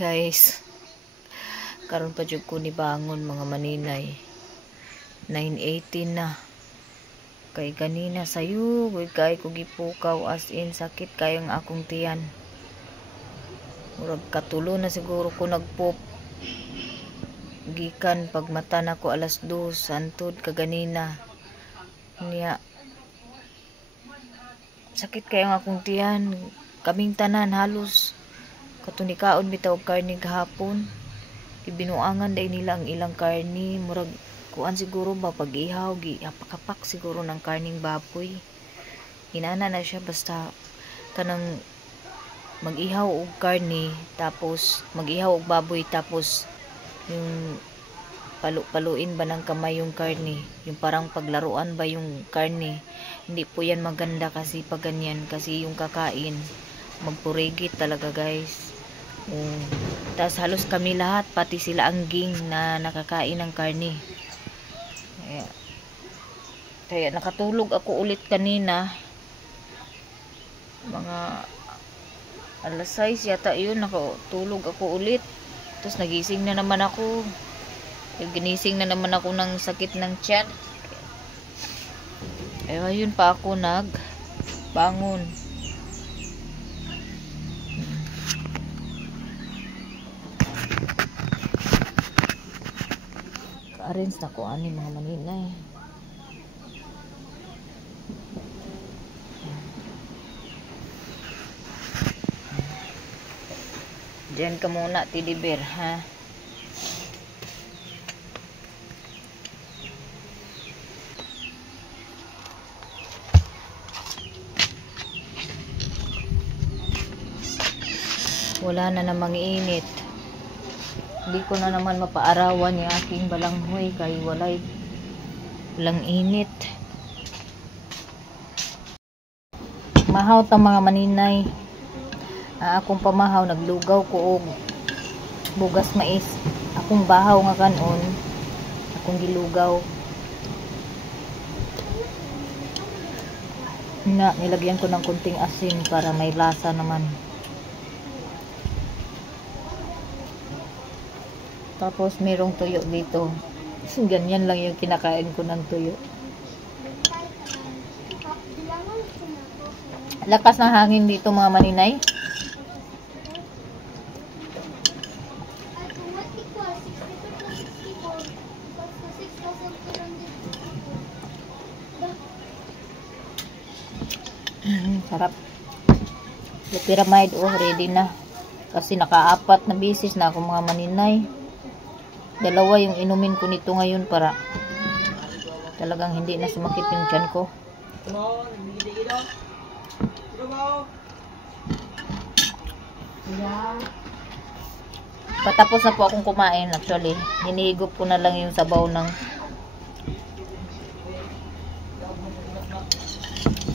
Guys, karon pa jud ko ni bangon mga maninay. 9:18 na. Kay kanina sayo, kay ko gipukaw as in sakit kayong akong tiyan. Murag katulo na siguro ko nagpop. Gikan pagmata na ko alas 2 antod kaganina. Niya sakit kayong akong tiyan. Kaming tanan halos katunikaon bitaw karni gahapon. Ibinuangan day nila ang ilang karni, murag kuan siguro ba pag-ihaw gi apak-apak siguro ng karning baboy. Inana na siya basta kanang mag-ihaw og karni tapos mag-ihaw og baboy tapos yung paluin ba ng kamay yung karni, yung parang paglaruan ba yung karni. Hindi po yan maganda kasi pag ganyan, kasi yung kakain magpurigit talaga guys. Tas halos kami lahat, pati sila angging na nakakain ng karni. Kaya nakatulog ako ulit kanina. Mga alas 6 yata yun, nakatulog ako ulit. Tapos nagising na naman ako. Ginising na naman ako ng sakit ng tiyan. Ayun pa ako bangon. Arrange na ko ani mga maninay. Diyan ka muna Tidibir ha. Wala na namang init. Hindi ko na naman mapaarawan yung aking balanghoy kay walang init. Mahaw ta mga maninay. Akong pamahaw naglugaw ko og bugas mais. Akong bahaw nga kanon akong gilugaw. Nilagyan ko ng kunting asin para may lasa naman. Tapos merong tuyo dito. Ganyan lang yung kinakain ko ng tuyo. Lakas ng hangin dito mga maninay. Sarap. The pyramid ready na. Kasi naka-4 na bisis na ako mga maninay. 2 yung inumin ko nito ngayon para talagang hindi na sumakit yung tiyan ko. Patapos na po akong kumain actually. Hinihigop ko na lang yung sabaw ng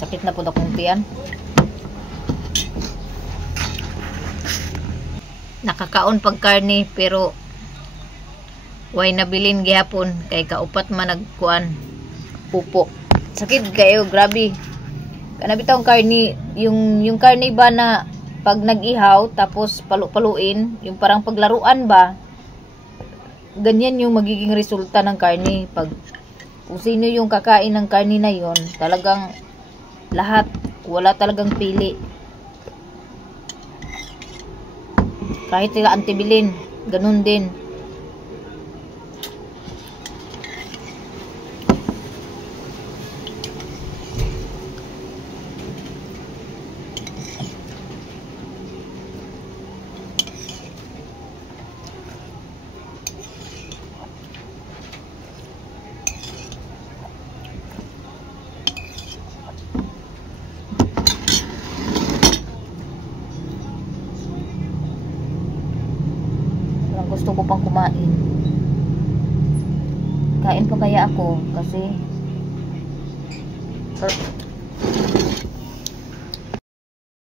sakit na po akong tiyan. Nakakaon pag karne pero way nabilin gihapon kay kaupat man nagkuan pupo. Sakit kayo, grabe. Kana bitong karni, yung karni ba na pag nag-ihaw tapos paluin, yung parang paglaruan ba? Ganyan yung magiging resulta ng karni pag kung sino yung kakain ng karni na yon, talagang lahat, wala talagang pili. Kahit sila antibilin, ganun din. Gusto ko pang kumain. Kain pa kaya ako kasi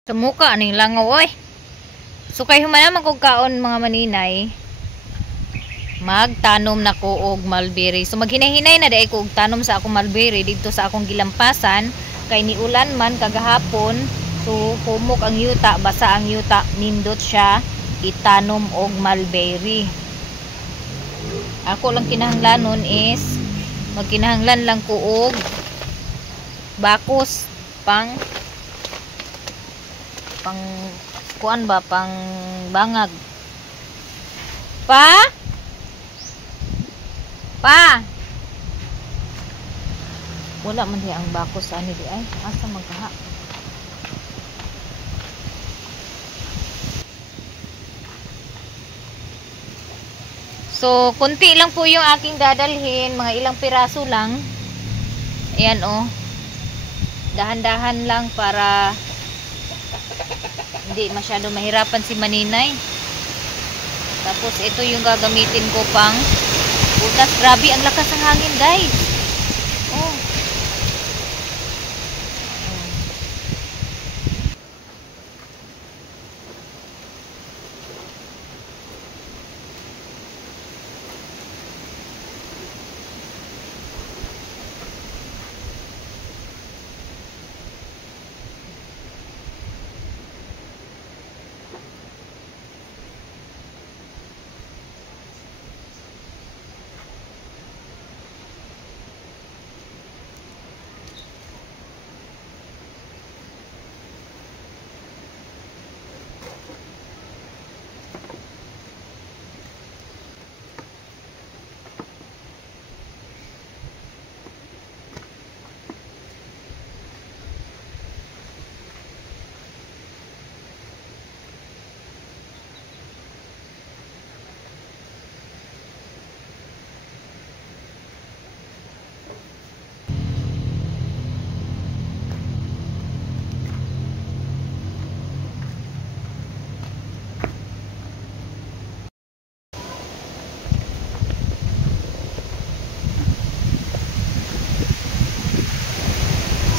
sa muka ning langaw oy. So kay humana kog kaon mga maninay. Magtanom na ko og mulberry. So maghinay-hinay na dai ko og tanom sa akong mulberry dito sa akong gilampasan kay ni ulan man kagahapon. So humok ang yuta, basa ang yuta, nindot siya. itanom og mulberry. Ako lang kinahanglanon is magkinahanglan lang ko og bakos pang kuan ba, pang bangag. Pa wala man di ang bakos ani di ay asa magkaha. So konti lang po yung aking dadalhin, mga ilang piraso lang. Ayan oh, dahan-dahan lang para hindi masyado mahirapan si Maninay. Tapos ito yung gagamitin ko pang butas. Grabe ang lakas ng hangin guys. Oh.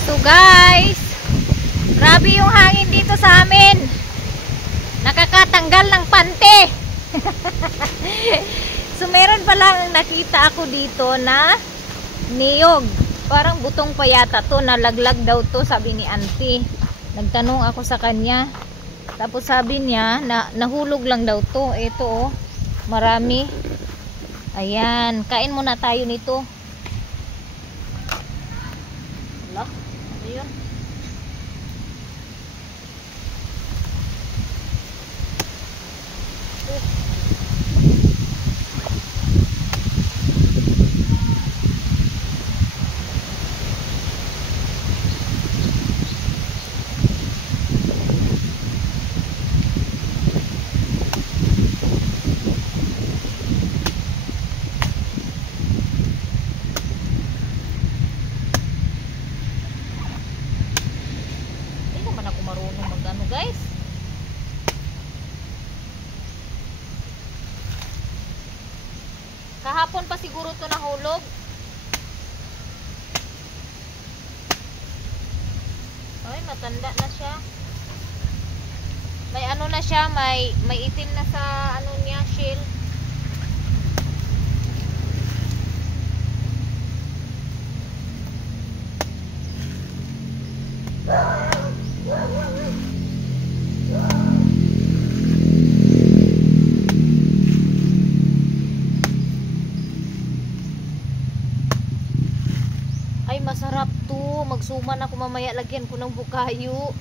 So guys, grabe yung hangin dito sa amin. Nakakatanggal ng pante. So meron pala nakita ako dito na niyog. Parang butong pa yata to, nalaglag daw to, sabi ni auntie. Nagtanong ako sa kanya. Tapos sabi niya na nahulog lang daw to. Ito oh, marami. Ayan, kain muna tayo nito. Wala. Ayun. Guys, kahapon pa siguro to nahulog. Ay, matanda na siya. May ano na siya, may itim na sa ano niya, shell. Ay, masarap to. Magsuman ako mamaya, lagyan ko ng bukayo.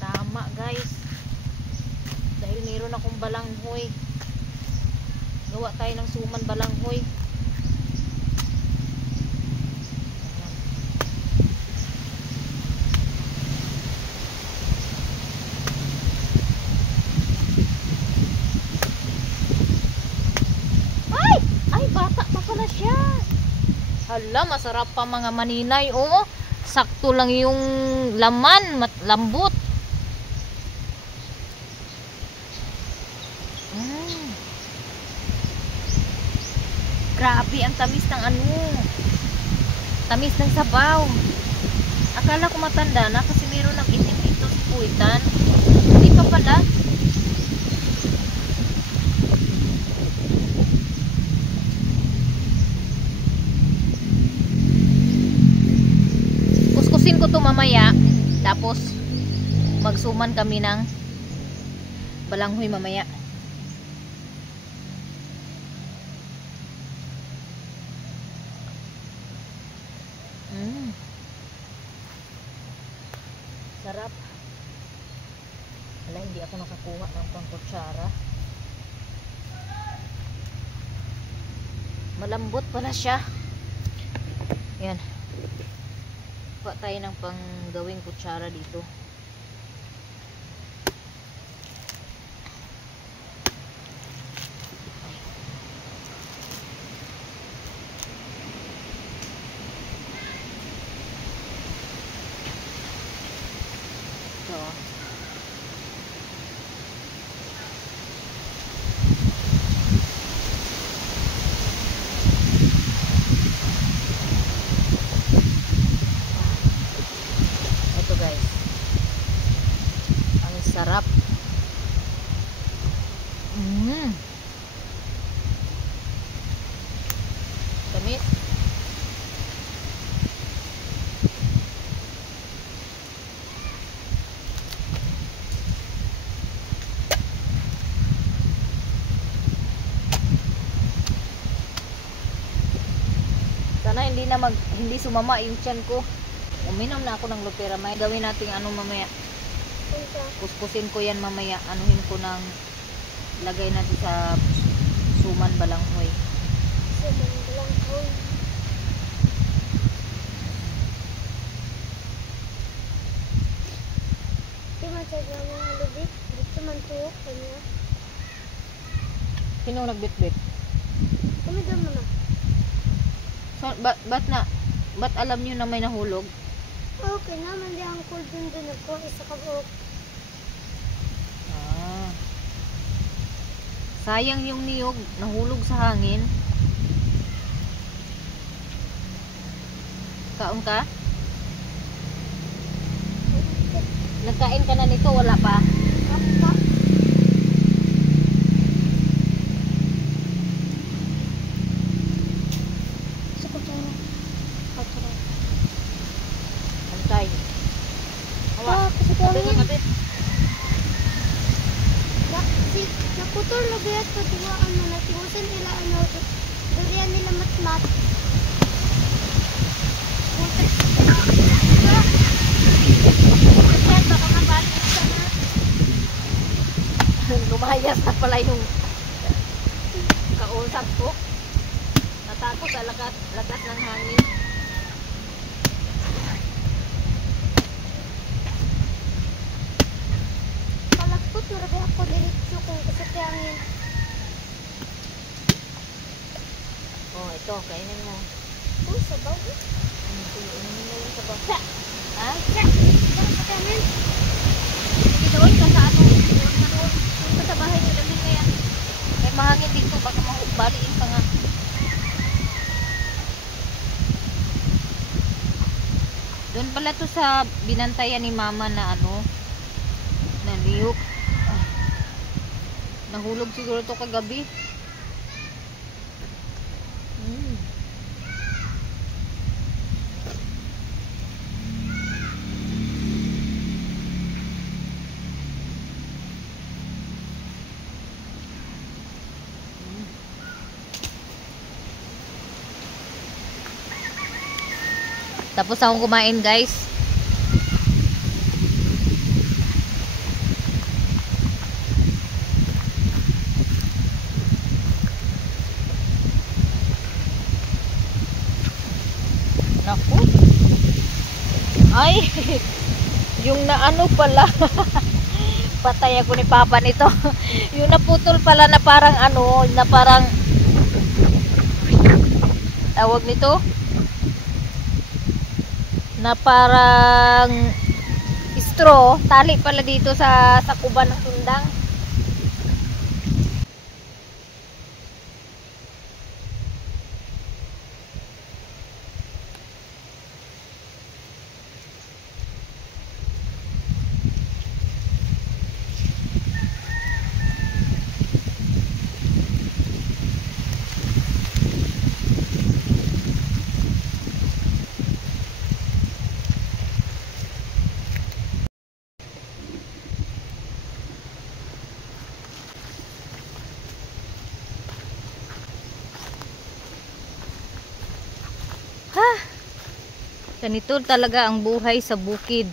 Tama guys. Dahil meron akong balanghoy. Gawa tayo ng suman balanghoy. Hala, masarap pa mga Maninay. Oo, sakto lang yung laman, lambot. Grabe ang tamis ng ano, tamis ng sabaw. Akala ko matanda na kasi meron ng itim dito sa puwitan. Hindi pa pala. Kuskusin ko to mamaya, tapos magsuman kami ng balanghoy mamaya. Sarap. Wala, hindi ako nakakuha ng pangkutsara. Malambot pala siya. Yan. Kuha tayo ng panggawing kutsara dito. Ito. Ito guys. Ang sarap. Tamis. Sana hindi sumama yung tiyan ko. Uminom na ako ng loperamide. Gawin natin ano mamaya. Kuskusin ko yan mamaya. Anuhin ko ng lagay natin sa suman balanghoy. Suman balanghoy. Di man sa gawin ang lubik. Dito man tuwok kanya. Sino nagbitbit? Kami daw mama. So, ba't alam nyo na may nahulog? Okay naman di ang cool dun ako. Isa ka buok. Ah. Sayang yung niyog. Nahulog sa hangin. Kaon ka? Nagkain ka na nito? Wala pa? Apa? Sa kutsara. Kutsara. Antay. Hawa. Kasi Sabi kami. nga kapit. Naputol na biyat sa tuwaan mo na tinusan nila ano. Durian nila matmat. Baka mabalik sa na. Lumayas na pala yung kausap ko. Natakot sa lakas ng hangin. Palagpot na rin ako diretso kung kasakyanin. Oh, ito. Kainin mo. Oh, sabaw. Kainin mo yung sabaw. Ha? Kasakyanin. Sige, doon ka sa ano. Doon ka sa bahay nyo. Lamig na yan. May mahangin dito. Baka mahubaliin ka nga. Doon pala to sa binantayan ni mama na ano. Na niyok. Nahulog siguro to kagabi. Tapos akong kumain, guys. Naku. Ay, yung naano pala. Patay ako ni Papa nito. Yung naputol pala na parang ano, na parang tawag nito. Na parang straw, tali pala dito sa sakuban ng sundang. Ganito talaga ang buhay sa bukid.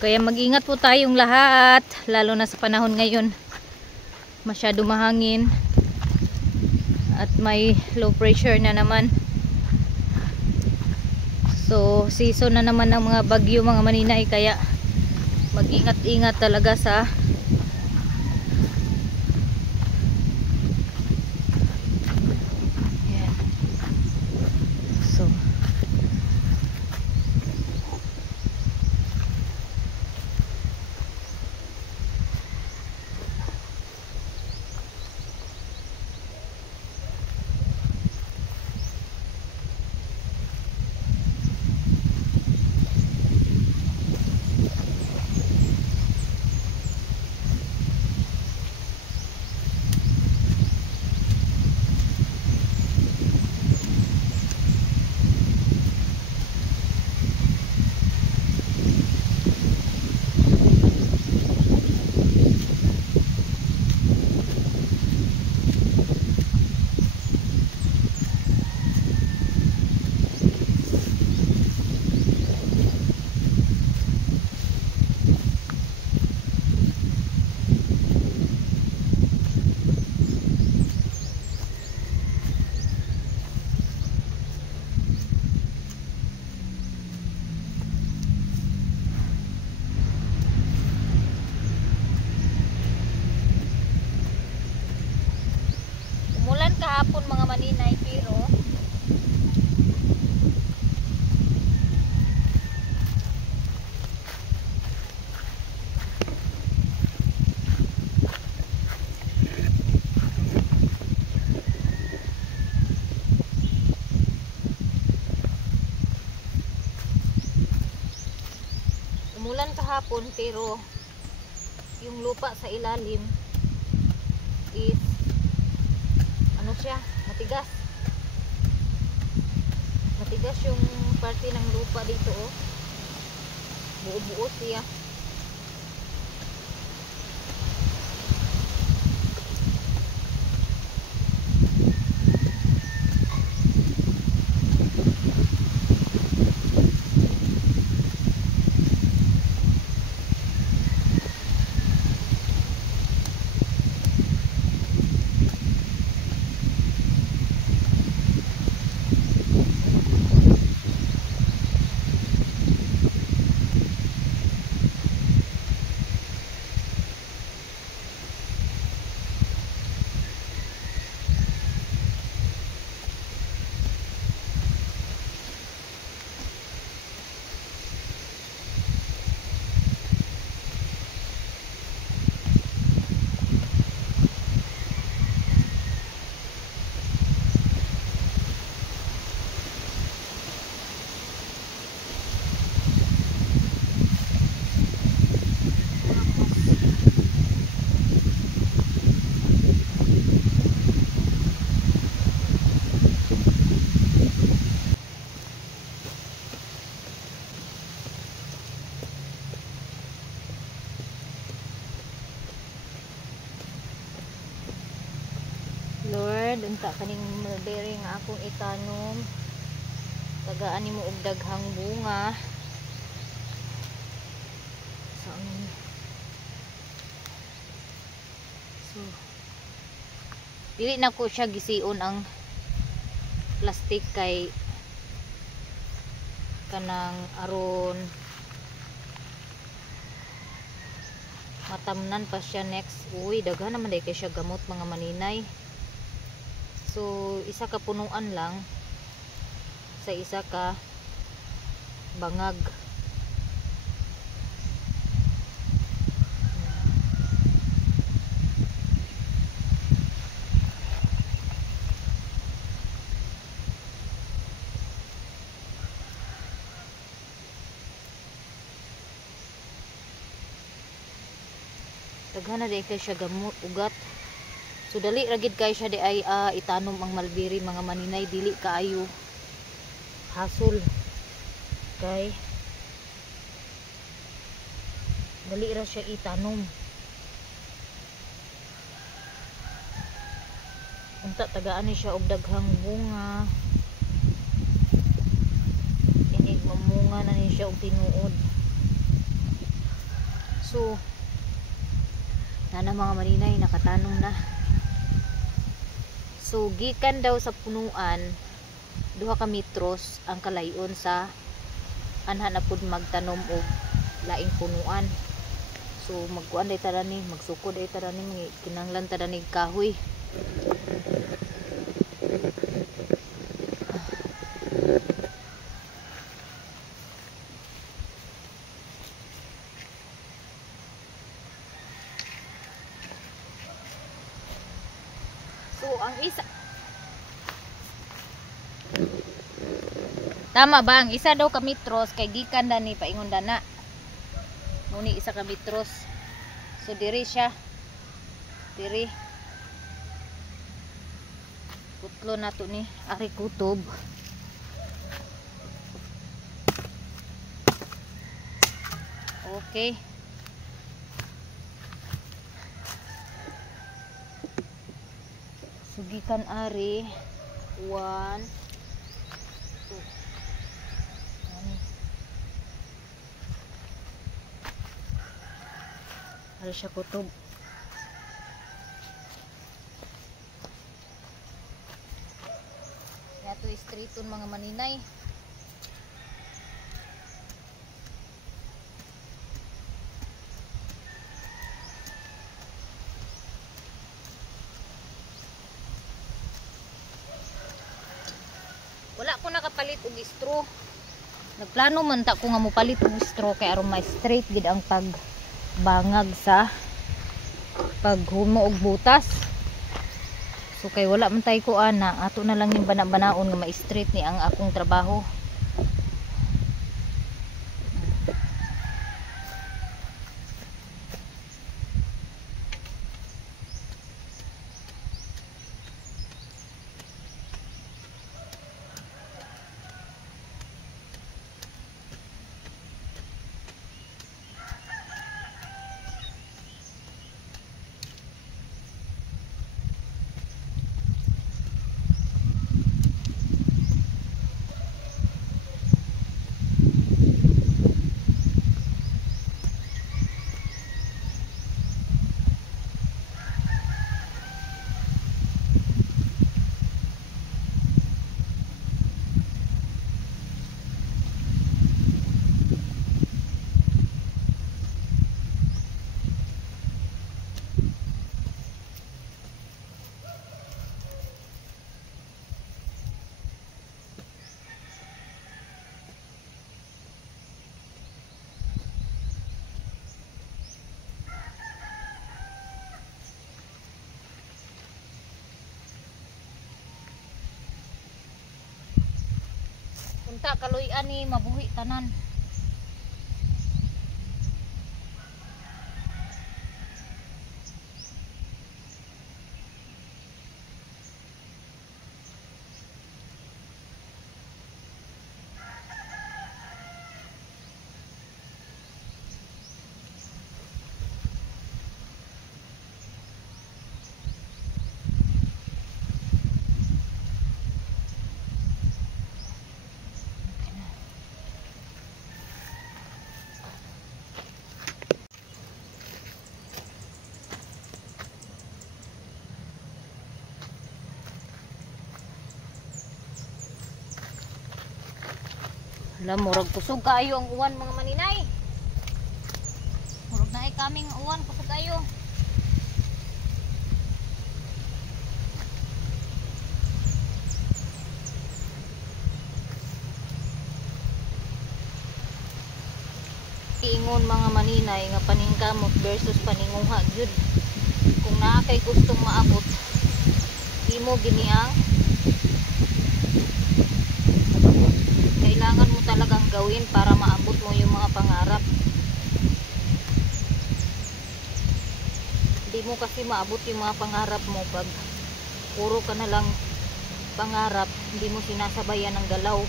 Kaya mag-ingat po tayong lahat, lalo na sa panahon ngayon. Masyado mahangin at may low pressure na naman. So, season na naman ng mga bagyo, mga maninay, kaya mag-ingat-ingat talaga sa yan. So, umulan kahapon mga maninay, pero yung lupa sa ilalim is ano siya, matigas. Matigas yung parte ng lupa dito, oh. Buo-buo siya. Lord, unta kaning mulberry nga akong itanom. Tagaan nimo og daghang bunga. So, dili na ko siya gisiun ang plastic kay kanang aron matamnan pa siya next. Uy, daghan naman day kay siya gamot mga maninay. So, isa ka punuan lang sa isa ka bangag. Daghan na day kay siya gamot, ugat. So dali ragid kay siya di ay itanom ang mulberry mga maninay, dili kaayo hasol kay dali ra siya itanom. unta tagaan ni siya og daghang bunga. Inig mamunga na ni siya og tinuod. So na mga maninay nakatanong na. So gikan daw sa punuan 2 ka metros ang kalayon sa anha na pud magtanom og laing punuan. So magkuan day tada ni, magsukod day tada ni, kinanglan tada ni kahoy. So ang isa, tama ba ang isa daw ka metros kay gikan da ni paingon dana. Muni 1 ka metros. So diri siya. Diri. Kutlo na to ni ari kutob. Okay. Sugikan ari 1 2 ari siya kutob. Yato streeton mga maninay. Wala ko nakapalit og straw. Nagplano man ta ko nga mopalit og straw kay aron may straight gid ang pagbangag sa paghumo og butas. So kay wala man tay ko ana, ato na lang yung bana-banaon nga ma-straight ni ang akong trabaho. Unta kaloy-an ni mabuhi tanan. Hala, murag kusog kayo ang uwan mga maninay. Murag na ay kaming uwan, kusog kayo. Iingon mga maninay nga paningkamot versus paninguha jud. Kung naa kay gustong maabot, imo gini ang kailangan mo talagang gawin para maabot mo yung mga pangarap. Hindi mo kasi maabot yung mga pangarap mo pag puro ka na lang pangarap, hindi mo sinasabayan ng galaw.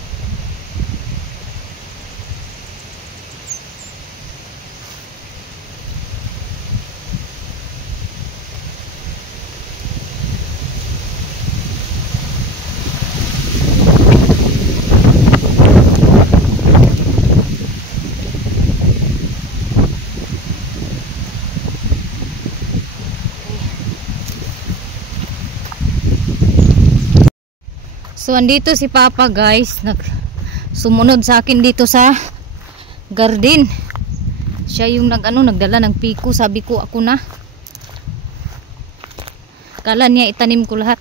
So andito si Papa guys, sumunod sa akin dito sa garden. Siya yung nagdala ng piko. Sabi ko ako na. Kala niya itanim ko lahat.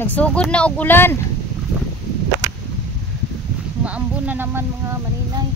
Nagsugod na og ulan. Maambon na naman mga maninay.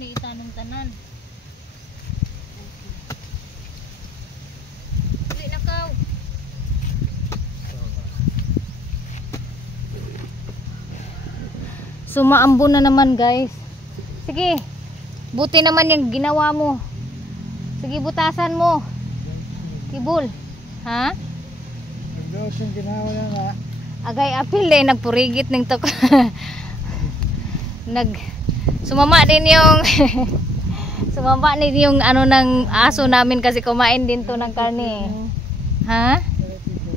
Itanong tanan. Dili na kaw. So maambon na naman guys. Sige. Buti naman yung ginawa mo. Sige butasan mo. Kibul. Ha? Dos yung ginawa na nga. Agay apil eh. Nagpurigit ng tok. Sumama din yung sumama din yung ano ng aso namin kasi kumain din to ng karne. Ha?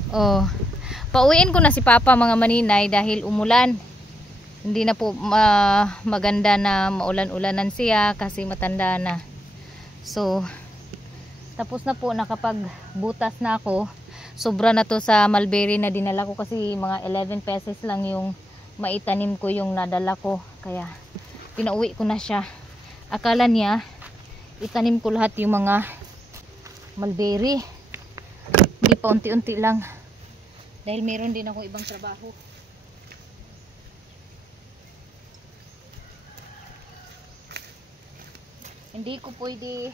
Oh. Pauwiin ko na si Papa mga maninay dahil umulan. Hindi na po maganda na maulan-ulanan siya kasi matanda na. So tapos na po, nakapagbutas na ako. Sobra na to sa mulberry na dinala ko kasi mga 11 pesos lang yung maitanim ko yung nadala ko. Kaya pinauwi ko na siya. Akala niya itanim ko lahat yung mga mulberry. Hindi pa, unti-unti lang. Dahil meron din ako ibang trabaho. Hindi ko pwede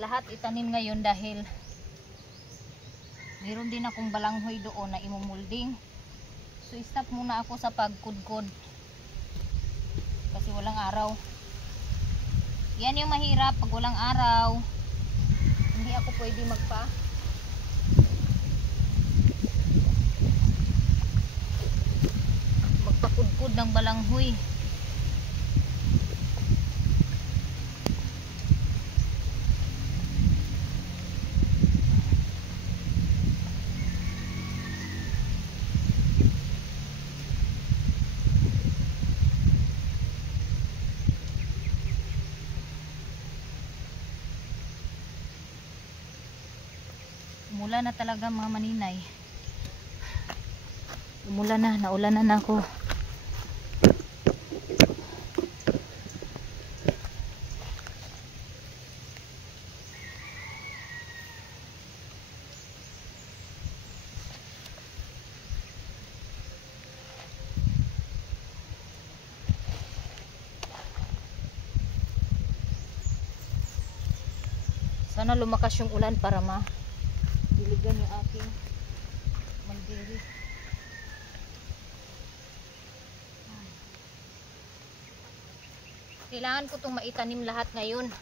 lahat itanim ngayon dahil meron din akong balanghoy doon na imumolding. So stop muna ako sa pagkudkod. Kasi walang araw. Yan yung mahirap pag walang araw. Hindi ako pwede magpakudkod ng balanghoy. Umulan na talaga mga maninay. Umulan na, naulanan na ako. Sana lumakas yung ulan para kaibigan yung aking mandiri. Kailangan ko itong maitanim lahat ngayon.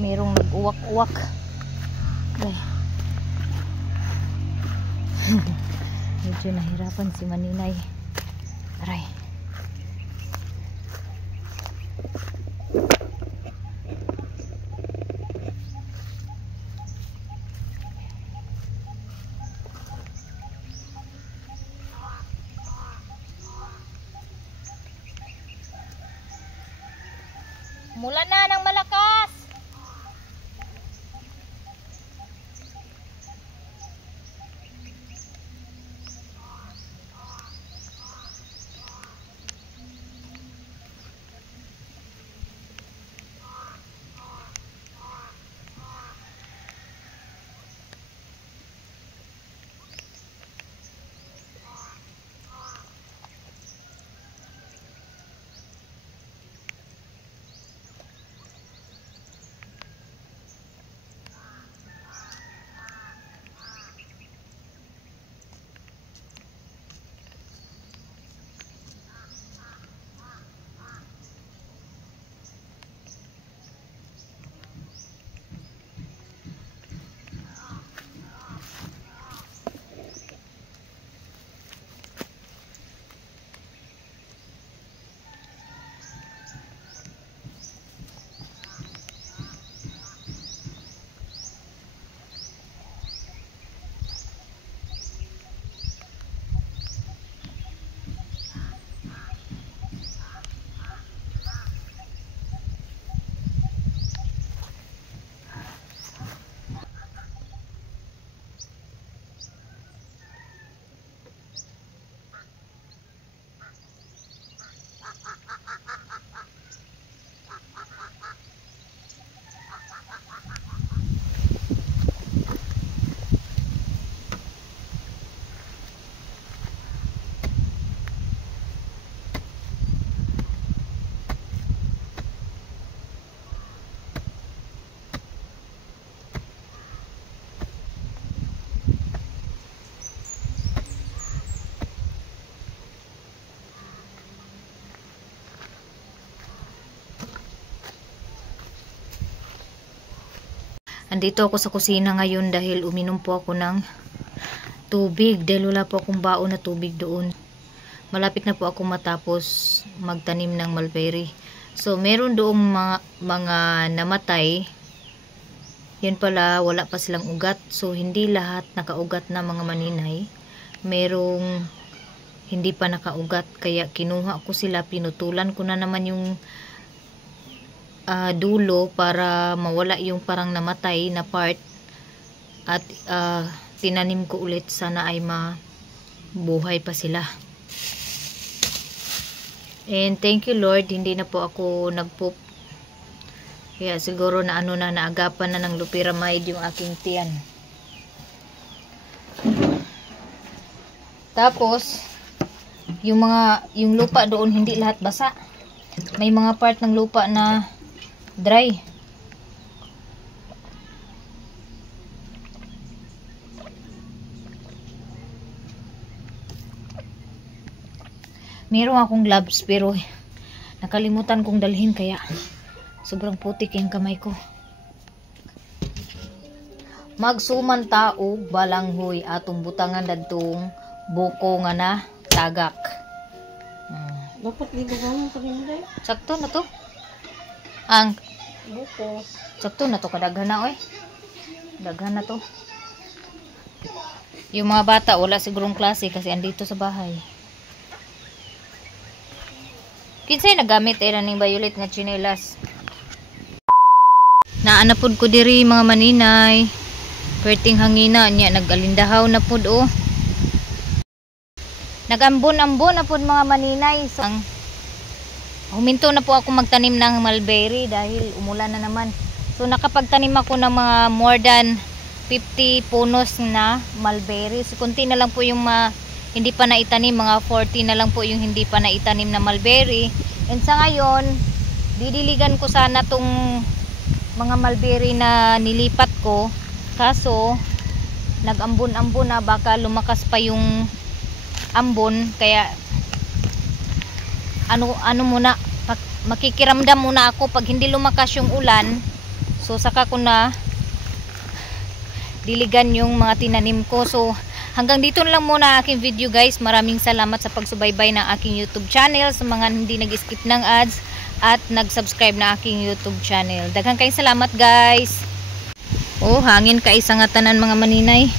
Merong nag-uwak-uwak. Ay. Medyo nahirapan si Maninay. Aray. Mula na ng malakas. Andito ako sa kusina ngayon dahil uminom po ako ng tubig. Dahil wala po akong baon na tubig doon. Malapit na po ako matapos magtanim ng mulberry. So, meron doong mga namatay. Yan pala, wala pa silang ugat. So, hindi lahat nakaugat na mga maninay. Merong hindi pa nakaugat. Kaya kinuha ko sila, pinutulan ko na naman yung dulo para mawala yung parang namatay na part. At tinanim ko ulit, sana ay mabuhay pa sila. And thank you Lord, hindi na po ako nagpoop. Kaya siguro na naagapan na ng loperamide yung aking tiyan. Tapos yung lupa doon hindi lahat basa. May mga part ng lupa na dry. Meron akong gloves pero nakalimutan kong dalhin kaya sobrang putik yung kamay ko. Magsuman taog balanghoy atong butangan dadtong buko nga na tagak. Dapat dito ka pa rin mo. Sakto na to. Ang Buko. sakto na to, kadaghan na oy. Daghan na to. Yung mga bata wala sigurong klase kasi andito sa bahay. Kinsay nagamit era ning violet nga chinelas. Naanapod ko diri mga maninay. Perting hangina niya nagalindahaw na pud oh. Nagambon-ambon na pud mga maninay. So, huminto na po ako magtanim ng mulberry dahil umulan na naman. So nakapagtanim ako ng mga more than 50 punos na mulberry. So kunti na lang po yung hindi pa naitanim, mga 40 na lang po yung hindi pa naitanim na mulberry. And sa ngayon, didiligan ko sana tong mga mulberry na nilipat ko. Kaso nagambon-ambon na, baka lumakas pa yung ambon, kaya ano muna, makikiramdam muna ako pag hindi lumakas yung ulan. So saka ko na diligan yung mga tinanim ko. So hanggang dito lang muna aking video guys. Maraming salamat sa pagsubaybay ng aking YouTube channel, sa mga hindi nag-skip ng ads at nag-subscribe na aking YouTube channel. Daghang kayong salamat guys. Oh, hangin ka isang tanan mga maninay.